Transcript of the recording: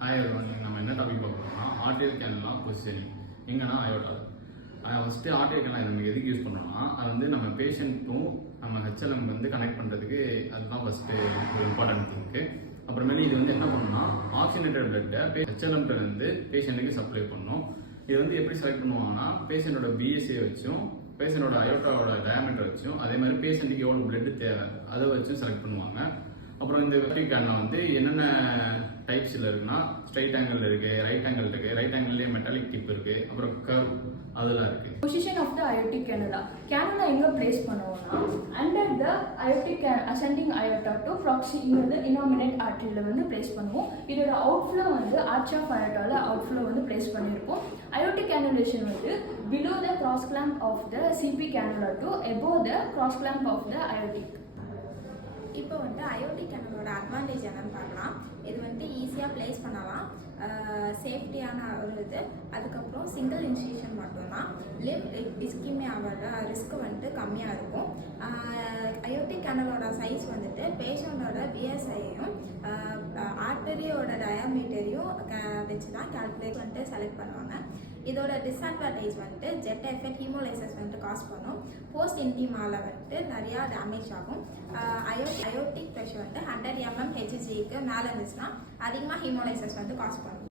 Hi everyone, நம்ம என்ன topic பார்க்குறோம்னா RTL கேனல்லாம் positioning எங்கன்னா அயோட்டாவில். ஃபஸ்ட்டு ஆர்டிஎல் கேனல் நம்ம எதுக்கு யூஸ் பண்ணுறோம்னா அது வந்து நம்ம பேஷண்ட்டும் நம்ம ஹெச்எல்எம் வந்து கனெக்ட் பண்ணுறதுக்கு அதுதான் ஃபஸ்ட்டு ஒரு இம்பார்ட்டன்ட் திங்க்கு. அப்புறமேலே இது வந்து என்ன பண்ணணும்னா ஆக்சிஜனேட்டட் பிளட்டை ஹெச்எல்எம்கிட்ட வந்து பேஷண்ட்டுக்கு சப்ளை பண்ணணும். இது வந்து எப்படி செலக்ட் பண்ணுவாங்கன்னா பேஷண்ட்டோட பிஎஸ்சியை வச்சும் பேஷண்டோட அயோட்டாவோட டயாமீட்டர் வச்சும் அதே மாதிரி பேஷண்ட்டுக்கு எவ்வளோ பிளட் தேவை அதை வச்சும் செலக்ட் பண்ணுவாங்க. அப்புறம் இந்த ஆர்டிஎல் கேனில் வந்து என்னென்ன டைப்ஸில் இருக்குன்னா ஸ்ட்ரைட் ஆங்கிள் இருக்கு, ரைட் ஆங்கிள் இருக்கு, ரைட் ஆங்கிள்லேயே மெட்டாலிக் டிப் இருக்கு, அப்புறம் கர்வ் அதெல்லாம் இருக்கு. Position of the aortic cannula எங்க பிளேஸ் பண்ணுவோம்னா under the aortic ascending aorta to proximal innominate ஆர்டரியில வந்து பிளேஸ் பண்ணுவோம். இதோட அவுட்ஃப்ளோ வந்து ஆர்ச் ஆஃப் அயோட்டால அவுட்ஃப்ளோ வந்து பிளேஸ் பண்ணியிருப்போம். அயோட்டிக் கேனுலேஷன் வந்து below the cross clamp of the CP cannula to above the cross clamp of the aortic. இப்போ வந்து அயோட்டிக் கேனலோட அட்வான்டேஜ் என்னன்னு பார்க்கலாம். இது வந்து ஈஸியாக பிளேஸ் பண்ணலாம், சேஃப்டியான ஒரு இது. அதுக்கப்புறம் சிங்கிள் இன்ஸ்டியூஷன் மட்டும்தான். லிவ் இஸ்கிமியாவோட ரிஸ்க் வந்துட்டு கம்மியாக இருக்கும். அயோட்டிக் கேனலோட சைஸ் வந்துட்டு பேஷண்டோட பிஎஸ்ஐயையும் ஆர்டரியோட டயாமீட்டரையும் வச்சு தான் கால்குலேட் வந்துட்டு செலக்ட் பண்ணுவாங்க. இதோட டிஸ்அட்வான்டேஜ் வந்துட்டு ஜெட் எஃபெக்ட் ஹீமோலைசஸ் வந்துட்டு காஸ் பண்ணும். போஸ்ட் இன்டிமால வந்துட்டு நிறையா டேமேஜ் ஆகும். அயோட்டிக் ப்ரெஷர் வந்து 100 mm Hgக்கு மேலே இருந்துச்சுன்னா அதிகமாக ஹீமோலைசஸ் வந்து காஸ் பண்ணும்.